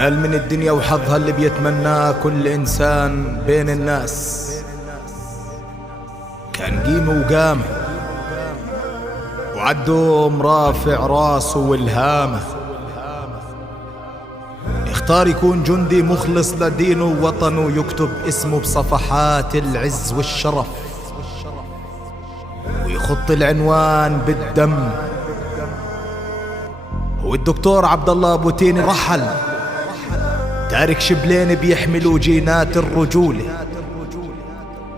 نال من الدنيا وحظها اللي بيتمناه كل إنسان بين الناس. كان قيمة وقامة وعالدوم رافع راسه والهامة، يختار يكون جندي مخلص لدينه ووطنه، يكتب اسمه بصفحات العز والشرف، ويخط العنوان بالدم. والدكتور عبد الله أبو تين رحل تارك شبلين بيحملوا جينات الرجولة،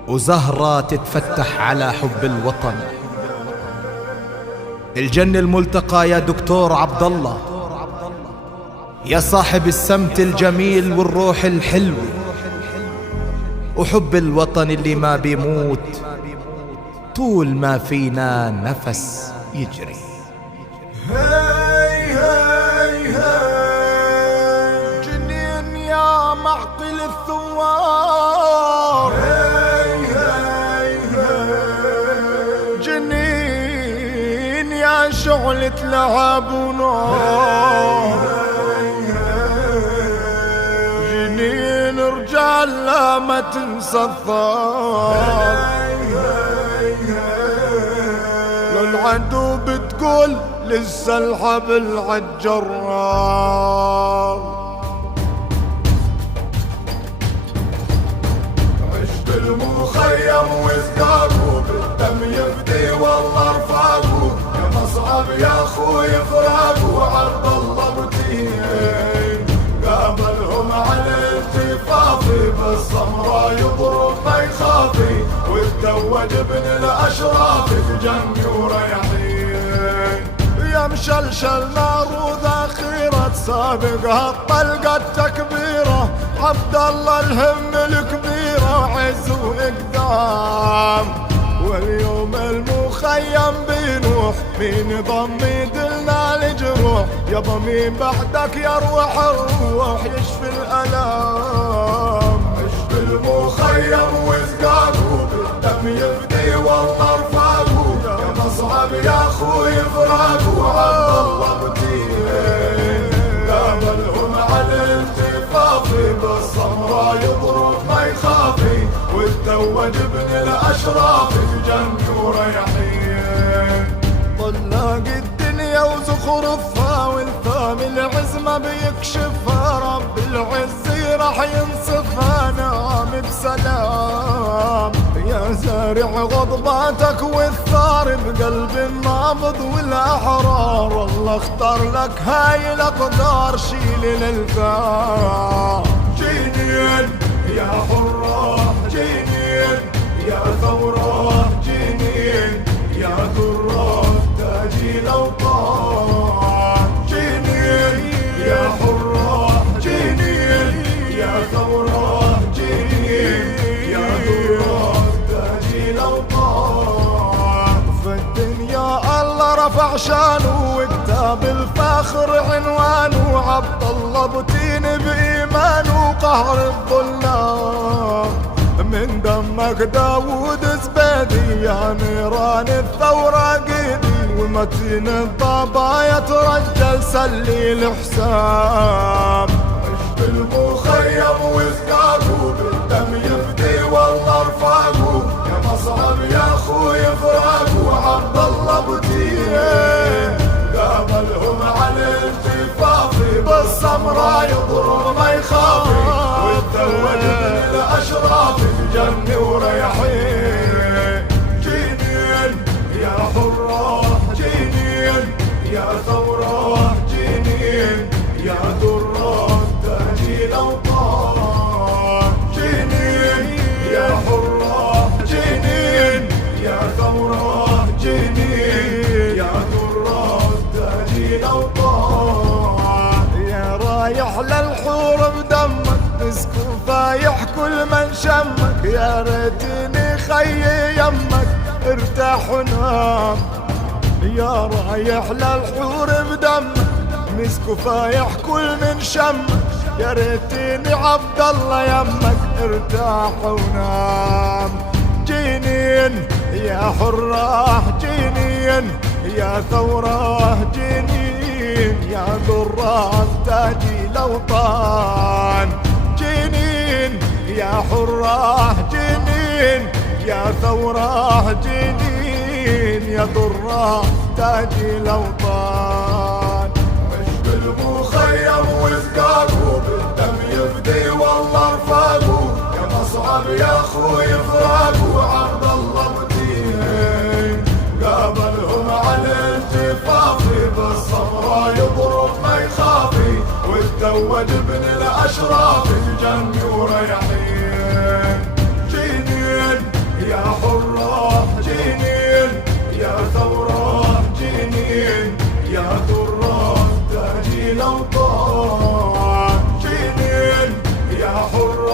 وزهرة تتفتح على حب الوطن. الجنة الملتقى يا دكتور عبد الله، يا صاحب السمت الجميل والروح الحلوة، وحب الوطن اللي ما بيموت طول ما فينا نفس يجري. هاي هاي هاي جنين يا معقل الثوار، هاي هاي هاي جنين يا شعلة لعب ونار، جنين رجال لا ما تنسى الثار، للعدو بتقول لسه الحبل عالجرار. عشت المخيم وزقاقو بالدم يفدي والله رفاقو، يا مصعب يا خوي فراقو عبد الله بتين، قابلهم على التفافي بالسمرة يضرب ما يخافي، وتزوج ابن الاشراف بجني وريحين، يا مشلشل نار وذاخرة سابقها الطلقة التكبيرة، عبد الله الهم الكبيرة وعز وإقدام، واليوم المخيم بينوح مين يضم يدلنا الجروح، يابا مين بعدك يروح الروح يشفي الألام. عشت المخيم وزقاقو بالدم يفدي والله رفاقو، يا مصعب يا خوي فراقو عبد الله بتين، قابلهم على التفافي بالسمرة يضرب ما يخافي، وتزوج ابن الاشراف بجني وريحين. طلاق الدنيا وزخرفها والفام العز ما بيكشفها، رب العز راح ينصفها نام بسلام، يا زارع غضباتك والثار بقلب النابض والاحرار، الله اختار لك هاي الاقدار شيل الالفام. جنين يا حراح جنين يا ثوراح جنين يا ذراح تاجي الاوطان، جنين يا حراح جنين يا ثوراح جنين يا ذراح تاجي الاوطان. فالدنيا الله رفع شانه وكتاب الفاخر عنوانه، عبد الله بتين بإيمانه قهر الظلام، من دمك داود زبيدي يا نيران الثورة قيدي، ومتين الضبايا ترجل سلي الحسام. عشت المخيم وزقاقو بالدم يفدي والله رفاقو، يا مصعب يا خوي فراقو عبد الله بتين، قابلهم على التفافي بالسمرة يضرب ما يخافي، وتزوج ابن الاشراف بجني وريحين. جنين يا حراح جنين يا ثوراح جنين يا ذراح تاجي الاوطان، جنين يا حراح جنين يا ثوراح جنين يا ذراح تاجي الاوطان. يا رايح للحور بدمك مسكو فايح كل من شمك، يا ريتني خيي يمك ارتاح ونام، يا رايح للحور بدمك مسكو فايح كل من شمك، يا ريتني عبد الله يمك ارتاح ونام. جنين يا حراح جنين يا ثورة جنين يا ذرة تاجي الأوطان، جنين يا حرة جنين يا ثورة جنين يا ذرة تاجي الأوطان. عش بالمخيم وزقاقو بالدم يفدي والله رفاقو، يا مصعب يا اخوي فراقو عبد الله متين، قابلهم على الجفافي بالصبر يضرب ما يخافي، وتزوج ابن الاشراف الجنبي وريحين. جنين يا حرة جنين يا ثورة جنين يا ذرة تاجي الأوطان، جنين يا حرة